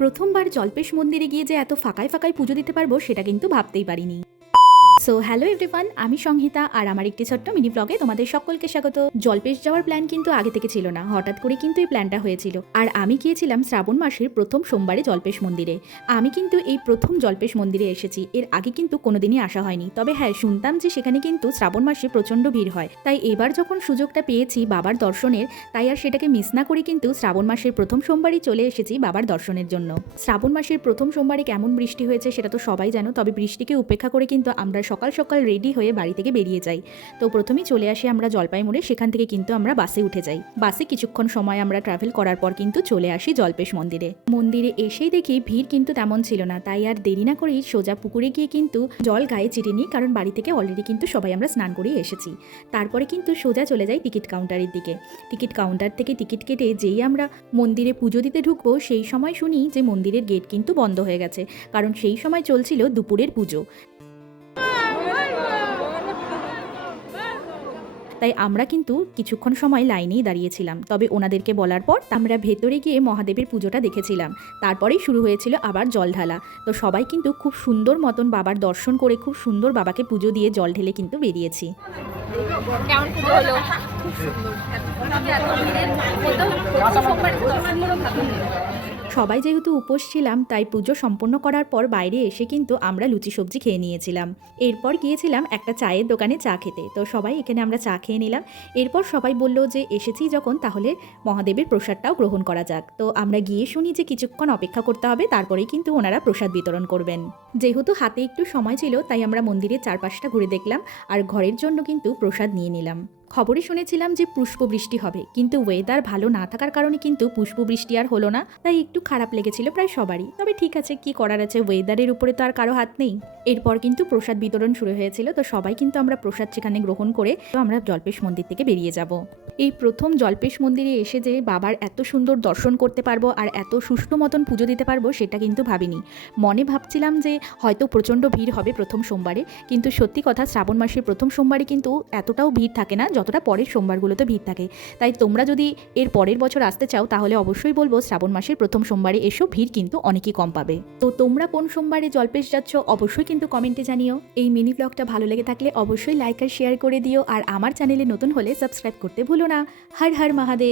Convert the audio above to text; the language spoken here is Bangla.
প্রথমবার জল্পেশ মন্দিরে গিয়ে যে এত ফাঁকায় ফাঁকায় পুজো দিতে পারবো সেটা কিন্তু ভাবতেই পারিনি। সো হ্যালো এভরিওয়ান, আমি সংহিতা আর আমার একটি ছোট্ট মিনি ব্লগে তোমাদের সকলকে স্বাগত। জল্পেশ যাওয়ার প্ল্যান কিন্তু আগে থেকে ছিল না, হঠাৎ করে কিন্তু এই প্ল্যানটা হয়েছিল। আর আমি গিয়েছিলাম শ্রাবণ মাসের প্রথম সোমবারে জল্পেশ মন্দিরে। আমি কিন্তু এই প্রথম জল্পেশ মন্দিরে এসেছি, এর আগে কিন্তু কোনোদিনই আসা হয়নি। তবে হ্যাঁ, শুনতাম যে সেখানে কিন্তু শ্রাবণ মাসে প্রচণ্ড ভিড় হয়, তাই এবার যখন সুযোগটা পেয়েছি বাবার দর্শনের, তাই আর সেটাকে মিস না করে কিন্তু শ্রাবণ মাসের প্রথম সোমবারই চলে এসেছি বাবার দর্শনের জন্য। শ্রাবণ মাসের প্রথম সোমবারে কেমন বৃষ্টি হয়েছে সেটা তো সবাই জানো, তবে বৃষ্টিকে উপেক্ষা করে কিন্তু আমরা সকাল সকাল রেডি হয়ে বাড়ি থেকে বেরিয়ে যাই। তো প্রথমেই চলে আসি আমরা জলপাইগুড়ি, সেখান থেকে কিন্তু আমরা বাসে উঠে যাই। বাসে কিছুক্ষণ সময় আমরা ট্রাভেল করার পর কিন্তু চলে আসি জল্পেশ মন্দিরে। মন্দিরে এসেই দেখি ভিড় কিন্তু তেমন ছিল না, তাই আর দেরি না করেই সোজা পুকুরে গিয়ে কিন্তু জল গায়ে চিটে নিই, কারণ বাড়ি থেকে অলরেডি কিন্তু সবাই আমরা স্নান করে এসেছি। তারপরে কিন্তু সোজা চলে যাই টিকিট কাউন্টারের দিকে। টিকিট কাউন্টার থেকে টিকিট কেটে যেই আমরা মন্দিরে পুজো দিতে ঢুকবো, সেই সময় শুনি যে মন্দিরের গেট কিন্তু বন্ধ হয়ে গেছে, কারণ সেই সময় চলছিল দুপুরের পুজো। তাই আমরা কিন্তু কিছুক্ষণ সময় লাইনেই দাঁড়িয়েছিলাম, তবে ওনাদেরকে বলার পর আমরা ভেতরে গিয়ে মহাদেবের পুজোটা দেখেছিলাম। তারপরেই শুরু হয়েছিল আবার জল ঢালা। তো সবাই কিন্তু খুব সুন্দর মতন বাবার দর্শন করে খুব সুন্দর বাবাকে পুজো দিয়ে জল ঢেলে কিন্তু বেরিয়েছি। কেমন পুজো হলো? খুব সুন্দর। সবাই যেহেতু উপোস ছিলাম, তাই পুজো সম্পন্ন করার পর বাইরে এসে কিন্তু আমরা লুচি সবজি খেয়ে নিয়েছিলাম। এরপর গিয়েছিলাম একটা চায়ের দোকানে চা খেতে। তো সবাই এখানে আমরা চা খেয়ে নিলাম। এরপর সবাই বলল যে এসেছি যখন, তাহলে মহাদেবের প্রসাদটাও গ্রহণ করা যাক। তো আমরা গিয়ে শুনি যে কিছুক্ষণ অপেক্ষা করতে হবে, তারপরেই কিন্তু ওনারা প্রসাদ বিতরণ করবেন। যেহেতু হাতে একটু সময় ছিল, তাই আমরা মন্দিরের চারপাশটা ঘুরে দেখলাম আর ঘরের জন্য কিন্তু প্রসাদ নিয়ে নিলাম। খবরে শুনেছিলাম যে পুষ্পবৃষ্টি হবে, কিন্তু ওয়েদার ভালো না থাকার কারণে কিন্তু পুষ্পবৃষ্টি আর হলো না, তাই একটু খারাপ লেগেছিল প্রায় সবারই। তবে ঠিক আছে, কি করার আছে, ওয়েদারের উপরে তো আর কারো হাত নেই। এরপর কিন্তু প্রসাদ বিতরণ শুরু হয়েছিল, তো সবাই কিন্তু আমরা প্রসাদ সেখানে গ্রহণ করে তো আমরা জল্পেশ মন্দির থেকে বেরিয়ে যাব। এই প্রথম জল্পেশ মন্দিরে এসে যে বাবার এত সুন্দর দর্শন করতে পারবো আর এত সুষ্ঠু মতন পুজো দিতে পারবো সেটা কিন্তু ভাবিনি। মনে ভাবছিলাম যে হয়তো প্রচণ্ড ভিড় হবে প্রথম সোমবারে, কিন্তু সত্যি কথা শ্রাবণ মাসের প্রথম সোমবারে কিন্তু এতটাও ভিড় থাকে না যতটা পরের সোমবারগুলোতে ভিড় থাকে। তাই তোমরা যদি এর পরের বছর আসতে চাও, তাহলে অবশ্যই বলবো শ্রাবণ মাসের প্রথম সোমবারে এসো, ভিড় কিন্তু অনেকই কম পাবে। তো তোমরা কোন সোমবারে জল্পেশ যাচ্ছ অবশ্যই কিন্তু কমেন্টে জানিও। এই মিনি ব্লগটা ভালো লেগে থাকলে অবশ্যই লাইক আর শেয়ার করে দিও, আর আমার চ্যানেলে নতুন হলে সাবস্ক্রাইব করতে ভুলো না। হর হর মহাদেব।